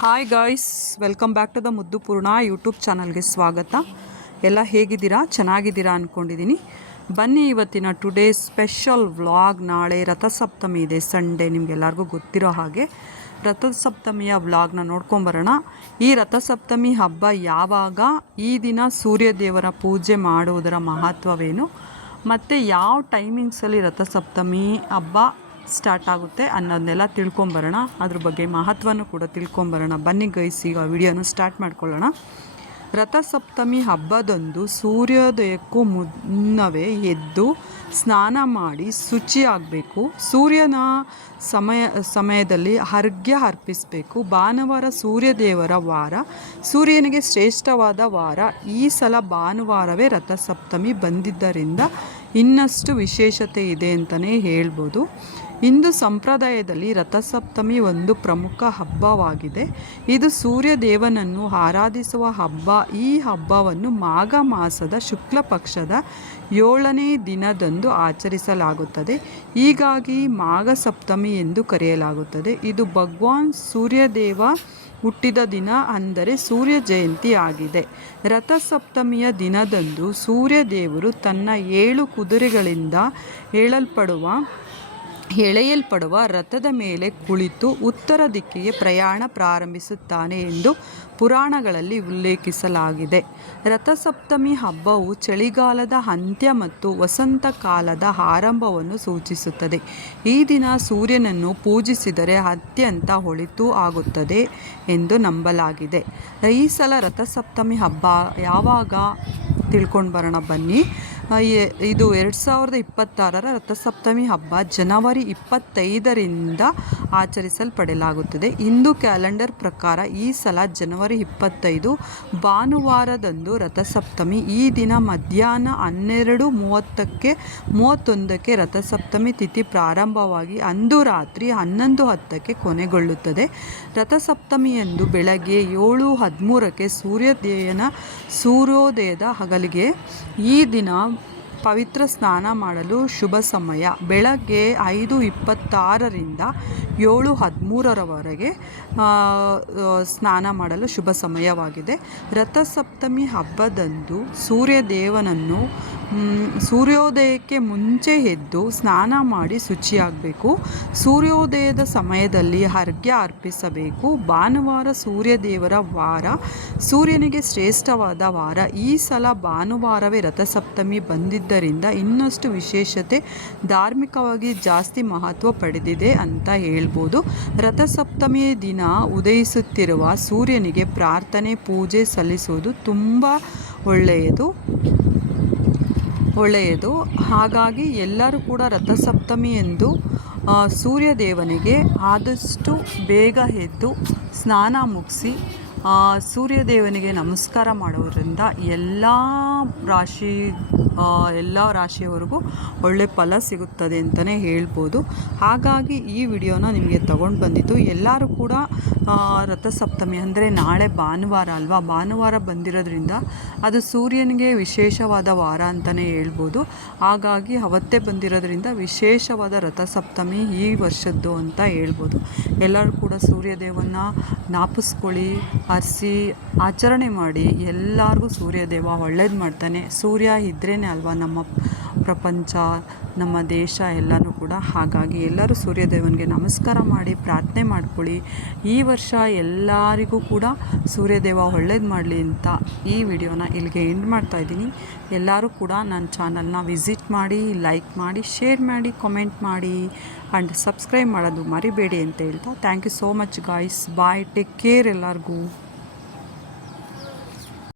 Hi guys, welcome back to the Muddu Poorna YouTube ಚಾನಲ್ಗೆ ಸ್ವಾಗತ. ಎಲ್ಲ ಹೇಗಿದ್ದೀರಾ? ಚೆನ್ನಾಗಿದ್ದೀರಾ ಅಂದ್ಕೊಂಡಿದ್ದೀನಿ. ಬನ್ನಿ ಇವತ್ತಿನ ಟುಡೇ ಸ್ಪೆಷಲ್ ವ್ಲಾಗ್. ನಾಳೆ ರಥಸಪ್ತಮಿ ಇದೆ, ಸಂಡೇ. ನಿಮಗೆಲ್ಲರಿಗೂ ಗೊತ್ತಿರೋ ಹಾಗೆ ರಥಸಪ್ತಮಿಯ ವ್ಲಾಗ್ನ ನೋಡ್ಕೊಂಬರೋಣ. ಈ ರಥಸಪ್ತಮಿ ಹಬ್ಬ ಯಾವಾಗ, ಈ ದಿನ ಸೂರ್ಯ ದೇವರ ಪೂಜೆ ಮಾಡುವುದರ ಮಹತ್ವವೇನು, ಮತ್ತು ಯಾವ ಟೈಮಿಂಗ್ಸಲ್ಲಿ ರಥಸಪ್ತಮಿ ಹಬ್ಬ ಸ್ಟಾರ್ಟ್ ಆಗುತ್ತೆ ಅನ್ನೋದನ್ನೆಲ್ಲ ತಿಳ್ಕೊಂಬರೋಣ. ಅದ್ರ ಬಗ್ಗೆ ಮಹತ್ವನೂ ಕೂಡ ತಿಳ್ಕೊಂಬರೋಣ. ಬನ್ನಿ ಗೈಸ್, ಈಗ ವಿಡಿಯೋನ ಸ್ಟಾರ್ಟ್ ಮಾಡ್ಕೊಳ್ಳೋಣ. ರಥಸಪ್ತಮಿ ಹಬ್ಬದಂದು ಸೂರ್ಯೋದಯಕ್ಕೂ ಮುನ್ನವೇ ಎದ್ದು ಸ್ನಾನ ಮಾಡಿ ಶುಚಿಯಾಗಬೇಕು. ಸೂರ್ಯನ ಸಮಯದಲ್ಲಿ ಅರ್ಘ್ಯ ಅರ್ಪಿಸಬೇಕು. ಭಾನುವಾರ ಸೂರ್ಯದೇವರ ವಾರ, ಸೂರ್ಯನಿಗೆ ಶ್ರೇಷ್ಠವಾದ ವಾರ. ಈ ಸಲ ಭಾನುವಾರವೇ ರಥಸಪ್ತಮಿ ಬಂದಿದ್ದರಿಂದ ಇನ್ನಷ್ಟು ವಿಶೇಷತೆ ಇದೆ ಅಂತಲೇ ಹೇಳ್ಬೋದು. ಹಿಂದೂ ಸಂಪ್ರದಾಯದಲ್ಲಿ ರಥಸಪ್ತಮಿ ಒಂದು ಪ್ರಮುಖ ಹಬ್ಬವಾಗಿದೆ. ಇದು ಸೂರ್ಯ ದೇವನನ್ನು ಆರಾಧಿಸುವ ಹಬ್ಬ. ಈ ಹಬ್ಬವನ್ನು ಮಾಘ ಮಾಸದ ಶುಕ್ಲ ಪಕ್ಷದ 7ನೇ ದಿನದಂದು ಆಚರಿಸಲಾಗುತ್ತದೆ. ಹೀಗಾಗಿ ಮಾಘ ಸಪ್ತಮಿ ಎಂದು ಕರೆಯಲಾಗುತ್ತದೆ. ಇದು ಭಗವಾನ್ ಸೂರ್ಯದೇವ ಹುಟ್ಟಿದ ದಿನ, ಅಂದರೆ ಸೂರ್ಯ ಜಯಂತಿ ಆಗಿದೆ. ರಥಸಪ್ತಮಿಯ ದಿನದಂದು ಸೂರ್ಯದೇವರು ತನ್ನ 7 ಕುದುರೆಗಳಿಂದ ಎಳೆಯಲ್ಪಡುವ ರಥದ ಮೇಲೆ ಕುಳಿತು ಉತ್ತರ ದಿಕ್ಕಿಗೆ ಪ್ರಯಾಣ ಪ್ರಾರಂಭಿಸುತ್ತಾನೆ ಎಂದು ಪುರಾಣಗಳಲ್ಲಿ ಉಲ್ಲೇಖಿಸಲಾಗಿದೆ. ರಥಸಪ್ತಮಿ ಹಬ್ಬವು ಚಳಿಗಾಲದ ಅಂತ್ಯ ಮತ್ತು ವಸಂತ ಕಾಲದ ಆರಂಭವನ್ನು ಸೂಚಿಸುತ್ತದೆ. ಈ ದಿನ ಸೂರ್ಯನನ್ನು ಪೂಜಿಸಿದರೆ ಅತ್ಯಂತ ಒಳಿತು ಆಗುತ್ತದೆ ಎಂದು ನಂಬಲಾಗಿದೆ. ಈ ಸಲ ರಥಸಪ್ತಮಿ ಹಬ್ಬ ಯಾವಾಗ ತಿಳ್ಕೊಂಡು ಬರೋಣ ಬನ್ನಿ. ಇದು 2026ರ ರಥಸಪ್ತಮಿ ಹಬ್ಬ ಜನವರಿ 25ರಿಂದ ಆಚರಿಸಲ್ಪಡಲಾಗುತ್ತದೆ. ಹಿಂದೂ ಕ್ಯಾಲೆಂಡರ್ ಪ್ರಕಾರ ಈ ಸಲ ಜನವರಿ 25 ಭಾನುವಾರದಂದು ರಥಸಪ್ತಮಿ. ಈ ದಿನ ಮಧ್ಯಾಹ್ನ 12:31ಕ್ಕೆ ರಥಸಪ್ತಮಿ ತಿಥಿ ಪ್ರಾರಂಭವಾಗಿ ಅಂದು ರಾತ್ರಿ 11:10ಕ್ಕೆ ಕೊನೆಗೊಳ್ಳುತ್ತದೆ. ರಥಸಪ್ತಮಿಯಂದು ಬೆಳಗ್ಗೆ 7:13ಕ್ಕೆ ಸೂರ್ಯೋದಯದ ಹಗಲಿಗೆ. ಈ ದಿನ ಪವಿತ್ರ ಸ್ನಾನ ಮಾಡಲು ಶುಭ ಸಮಯ ಬೆಳಗ್ಗೆ 5:26ರಿಂದ 7:13ರವರೆಗೆ ಸ್ನಾನ ಮಾಡಲು ಶುಭ ಸಮಯವಾಗಿದೆ. ರಥಸಪ್ತಮಿ ಹಬ್ಬದಂದು ಸೂರ್ಯದೇವನನ್ನು ಸೂರ್ಯೋದಯಕ್ಕೆ ಮುಂಚೆ ಎದ್ದು ಸ್ನಾನ ಮಾಡಿ ಶುಚಿಯಾಗಬೇಕು. ಸೂರ್ಯೋದಯದ ಸಮಯದಲ್ಲಿ ಅರ್ಘ್ಯ ಅರ್ಪಿಸಬೇಕು. ಭಾನುವಾರ ಸೂರ್ಯದೇವರ ವಾರ, ಸೂರ್ಯನಿಗೆ ಶ್ರೇಷ್ಠವಾದ ವಾರ. ಈ ಸಲ ಭಾನುವಾರವೇ ರಥಸಪ್ತಮಿ ಬಂದಿದ್ದರಿಂದ ಇನ್ನಷ್ಟು ವಿಶೇಷತೆ, ಧಾರ್ಮಿಕವಾಗಿ ಜಾಸ್ತಿ ಮಹತ್ವ ಪಡೆದಿದೆ ಅಂತ ಹೇಳ್ಬೋದು. ರಥಸಪ್ತಮಿಯ ದಿನ ಉದಯಿಸುತ್ತಿರುವ ಸೂರ್ಯನಿಗೆ ಪ್ರಾರ್ಥನೆ, ಪೂಜೆ ಸಲ್ಲಿಸುವುದು ತುಂಬ ಒಳ್ಳೆಯದು. ಹಾಗಾಗಿ ಎಲ್ಲರೂ ಕೂಡ ರಥಸಪ್ತಮಿಯಂದು ಸೂರ್ಯದೇವನಿಗೆ ಆದಷ್ಟು ಬೇಗ ಎದ್ದು ಸ್ನಾನ ಮುಗಿಸಿ ಸೂರ್ಯದೇವನಿಗೆ ನಮಸ್ಕಾರ ಮಾಡೋದ್ರಿಂದ ಎಲ್ಲ ರಾಶಿಯವರೆಗೂ ಒಳ್ಳೆ ಫಲ ಸಿಗುತ್ತದೆ ಅಂತಲೇ ಹೇಳ್ಬೋದು. ಹಾಗಾಗಿ ಈ ವಿಡಿಯೋನ ನಿಮಗೆ ತಗೊಂಡು ಬಂದಿದ್ದು. ಎಲ್ಲರೂ ಕೂಡ ರಥಸಪ್ತಮಿ ಅಂದರೆ ನಾಳೆ ಭಾನುವಾರ ಅಲ್ವಾ, ಭಾನುವಾರ ಬಂದಿರೋದ್ರಿಂದ ಅದು ಸೂರ್ಯನಿಗೆ ವಿಶೇಷವಾದ ವಾರ ಅಂತಲೇ ಹೇಳ್ಬೋದು. ಹಾಗಾಗಿ ಅವತ್ತೇ ಬಂದಿರೋದ್ರಿಂದ ವಿಶೇಷವಾದ ರಥಸಪ್ತಮಿ ಈ ವರ್ಷದ್ದು ಅಂತ ಹೇಳ್ಬೋದು. ಎಲ್ಲರೂ ಕೂಡ ಸೂರ್ಯದೇವನ ಜ್ಞಾಪಿಸ್ಕೊಳ್ಳಿ, ಹರಿಸಿ ಆಚರಣೆ ಮಾಡಿ. ಎಲ್ಲರಿಗೂ ಸೂರ್ಯದೇವ ಒಳ್ಳೇದು ಮಾಡ್ತಾನೆ. ಸೂರ್ಯ ಇದ್ರೇ ಅಲ್ವಾ ನಮ್ಮ ಪ್ರಪಂಚ, ನಮ್ಮ ದೇಶ ಎಲ್ಲನೂ ಕೂಡ. ಹಾಗಾಗಿ ಎಲ್ಲರೂ ಸೂರ್ಯದೇವನಿಗೆ ನಮಸ್ಕಾರ ಮಾಡಿ ಪ್ರಾರ್ಥನೆ ಮಾಡ್ಕೊಳ್ಳಿ. ಈ ವರ್ಷ ಎಲ್ಲರಿಗೂ ಕೂಡ ಸೂರ್ಯದೇವ ಒಳ್ಳೇದು ಮಾಡಲಿ ಅಂತ ಈ ವಿಡಿಯೋನ ಇಲ್ಲಿಗೆ ಎಂಡ್ ಮಾಡ್ತಾಯಿದ್ದೀನಿ. ಎಲ್ಲರೂ ಕೂಡ ನನ್ನ ಚಾನಲ್ನ ವಿಸಿಟ್ ಮಾಡಿ, ಲೈಕ್ ಮಾಡಿ, ಶೇರ್ ಮಾಡಿ, ಕಾಮೆಂಟ್ ಮಾಡಿ ಆ್ಯಂಡ್ ಸಬ್ಸ್ಕ್ರೈಬ್ ಮಾಡೋದು ಮರಿಬೇಡಿ ಅಂತ ಹೇಳ್ತಾ thank you so much guys. Bye, take care ಎಲ್ಲರಿಗೂ.